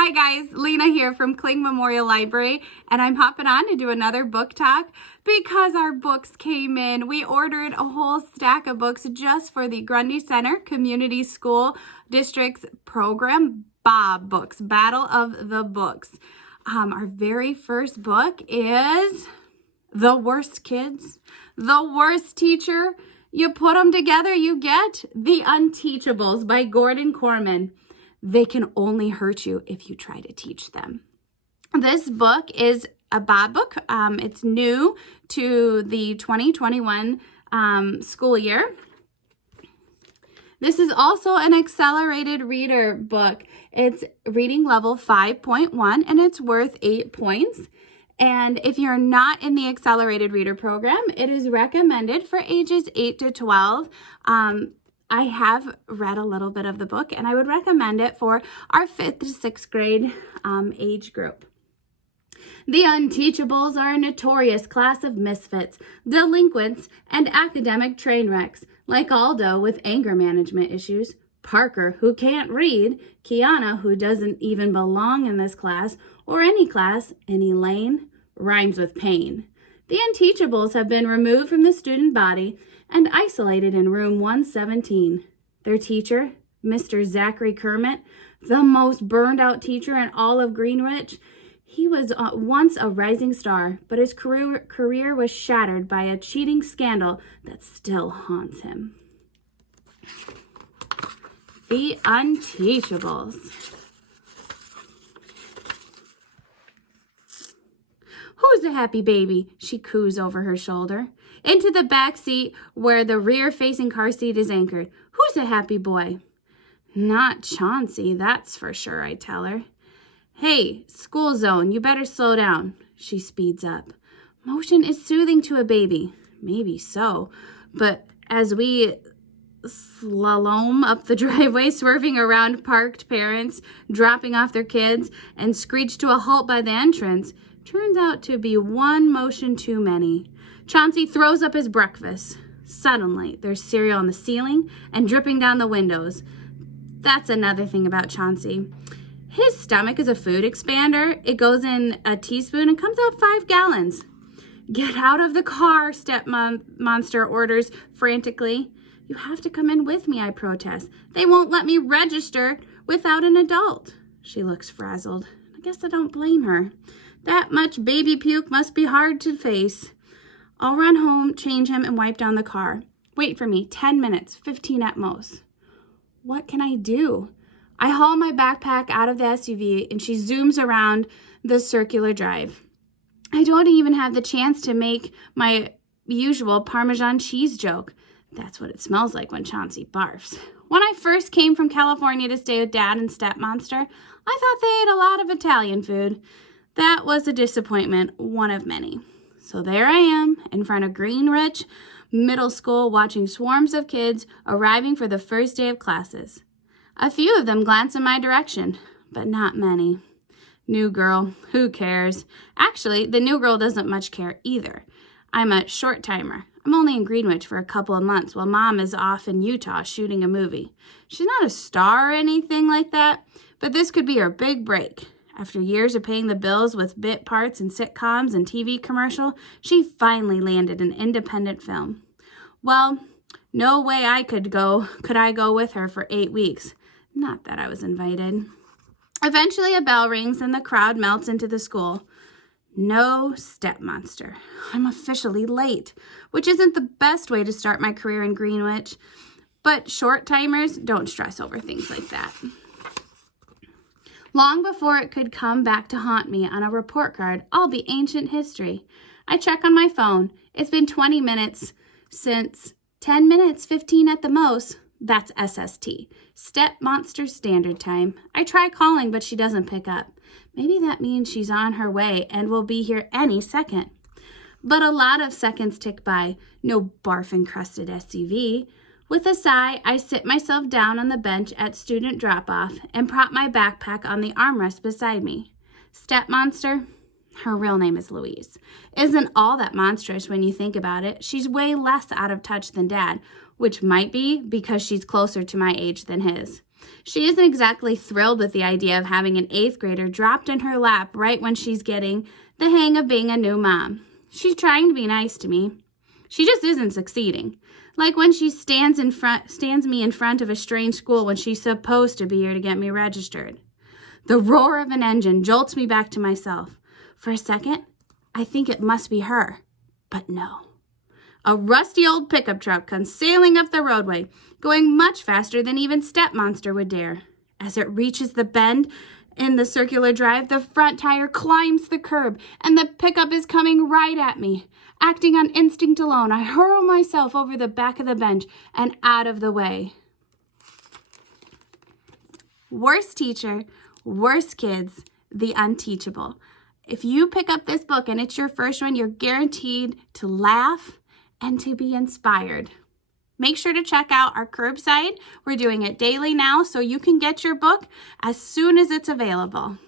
Hi guys, Lena here from Kling Memorial Library, and I'm hopping on to do another book talk because our books came in. We ordered a whole stack of books just for the Grundy Center Community School District's program, B.O.B books, Battle of the Books. Our very first book is The Worst Kids, The Worst Teacher. You put them together, you get The Unteachables by Korman. They can only hurt you if you try to teach them. This book is a B.O.B book. It's new to the 2021 school year. This is also an accelerated reader book. It's reading level 5.1 and it's worth 8 points. And if you're not in the accelerated reader program, it is recommended for ages 8 to 12. I have read a little bit of the book and I would recommend it for our 5th to 6th grade age group. The Unteachables are a notorious class of misfits, delinquents, and academic train wrecks, like Aldo with anger management issues, Parker, who can't read, Kiana, who doesn't even belong in this class, or any class, and Elaine, rhymes with pain. The Unteachables have been removed from the student body and isolated in room 117. Their teacher, Mr. Zachary Kermit, the most burned out teacher in all of Greenwich, he was once a rising star, but his career was shattered by a cheating scandal that still haunts him. The Unteachables. Who's a happy baby? She coos over her shoulder. Into the back seat where the rear-facing car seat is anchored. Who's a happy boy? Not Chauncey, that's for sure, I tell her. Hey, school zone, you better slow down. She speeds up. Motion is soothing to a baby. Maybe so, but as we slalom up the driveway, swerving around parked parents, dropping off their kids, and screech to a halt by the entrance, turns out to be one motion too many. Chauncey throws up his breakfast. Suddenly, there's cereal on the ceiling and dripping down the windows. That's another thing about Chauncey. His stomach is a food expander. It goes in a teaspoon and comes out 5 gallons. Get out of the car, Monster orders frantically. You have to come in with me, I protest. They won't let me register without an adult. She looks frazzled. I guess I don't blame her. That much baby puke must be hard to face. I'll run home, change him, and wipe down the car. Wait for me, 10 minutes, 15 at most. What can I do? I haul my backpack out of the SUV, and she zooms around the circular drive. I don't even have the chance to make my usual Parmesan cheese joke. That's what it smells like when Chauncey barfs. When I first came from California to stay with Dad and Stepmonster, I thought they ate a lot of Italian food. That was a disappointment, one of many. So there I am in front of Greenwich Middle School watching swarms of kids arriving for the first day of classes. A few of them glance in my direction, but not many. New girl, who cares? Actually, the new girl doesn't much care either. I'm a short timer. I'm only in Greenwich for a couple of months while Mom is off in Utah shooting a movie. She's not a star or anything like that, but this could be her big break. After years of paying the bills with bit parts and sitcoms and TV commercial, she finally landed an independent film. Well, no way could I go with her for 8 weeks. Not that I was invited. Eventually a bell rings and the crowd melts into the school. No Stepmonster. I'm officially late, which isn't the best way to start my career in Greenwich, but short timers don't stress over things like that. Long before it could come back to haunt me on a report card, I'll be ancient history. I check on my phone. It's been 20 minutes since 10 minutes, 15 at the most. That's SST, Step Monster Standard Time. I try calling, but she doesn't pick up. Maybe that means she's on her way and will be here any second. But a lot of seconds tick by. No barf-encrusted SUV. With a sigh, I sit myself down on the bench at student drop-off and prop my backpack on the armrest beside me. Stepmonster, her real name is Louise, isn't all that monstrous when you think about it. She's way less out of touch than Dad, which might be because she's closer to my age than his. She isn't exactly thrilled with the idea of having an 8th grader dropped in her lap right when she's getting the hang of being a new mom. She's trying to be nice to me. She just isn't succeeding. Like when she stands me in front of a strange school when she's supposed to be here to get me registered. The roar of an engine jolts me back to myself. For a second, I think it must be her. But no. A rusty old pickup truck comes sailing up the roadway, going much faster than even Step Monster would dare. As it reaches the bend in the circular drive, the front tire climbs the curb, and the pickup is coming right at me. Acting on instinct alone, I hurl myself over the back of the bench and out of the way. Worst teacher, worst kids, The Unteachable. If you pick up this book and it's your first one, you're guaranteed to laugh and to be inspired. Make sure to check out our curbside. We're doing it daily now, so you can get your book as soon as it's available.